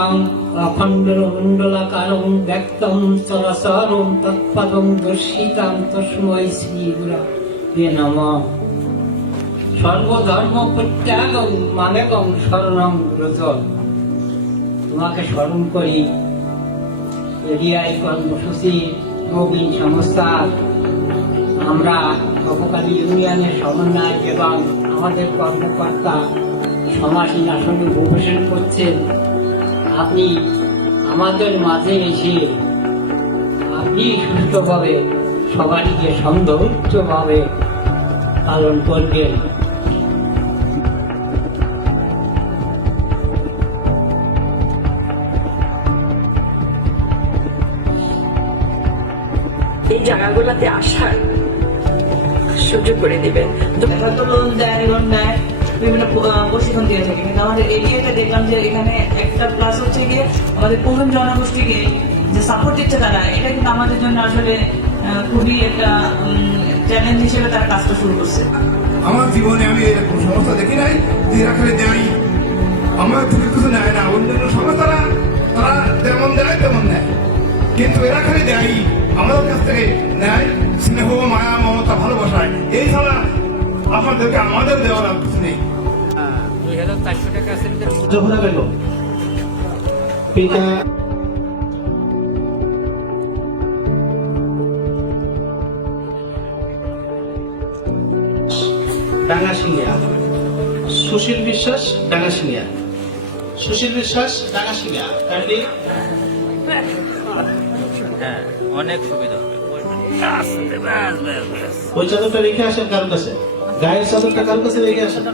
শুভাং অখণ্ডমণ্ডলাকারং ব্যক্তং চরাচরং তৎপদং দর্শিতাং তস্मै শ্রী গুরবে নমঃ। সর্বধর্ম পরিত্যাগং মামেকং শরণং ব্রজ। তোমাকে স্মরণ করি। এডিআই কর্মসূচি নবীন সংস্থা, আমরা অপকারী ইউনিয়নের সমন্বয় এবং আমাদের কর্মকর্তা সমাসীন আসনে উপবেশন করছেন। আপনি আমাদের মাঝে এসে আপনি সুষ্ঠুভাবে সবাইকে সৌন্দর্যভাবে পালন করবেন। এই জায়গাগুলোতে আসার সুযোগ করে দিবেন। লোন দেয়, লোন দেয়, বিভিন্ন প্রশিক্ষণ দিয়ে থাকে, কিন্তু আমাদের এরিয়াতে দেখলাম যে এখানে একটা প্লাস হচ্ছে গিয়ে আমাদের প্রবীণ জনগোষ্ঠীকে যে সাপোর্ট দিচ্ছে তারা, এটা কিন্তু আমাদের জন্য আসলে খুবই একটা চ্যালেঞ্জ হিসেবে তারা কাজটা শুরু করছে। আমার জীবনে আমি এরকম সমস্যা দেখি নাই যে এরা খালি দেয়, আমার থেকে কিছু নেয় না। অন্যান্য সংস্থারা তারা যেমন দেয় তেমন নেয়, কিন্তু এরা খালি দেয়, আমাদের কাছ থেকে নেয় স্নেহ, মায়া, মমতা, ভালোবাসায়। এই ছাড়া আপনাদেরকে আমাদের দেওয়ার আর কিছু নেই। 2400 টাকা জোহরা বেগম, পিতা ডাঙ্গাসিংহা, সুশীল বিশ্বাস ডাঙ্গাসিংহা, সুশীল বিশ্বাস ডাঙ্গাসিংহা। হ্যাঁ, অনেক সুবিধা হবে। ওই চাদরটা রেখে আসেন কারোর কাছে, গায়ের চাদরটা কারোর কাছে রেখে আসেন।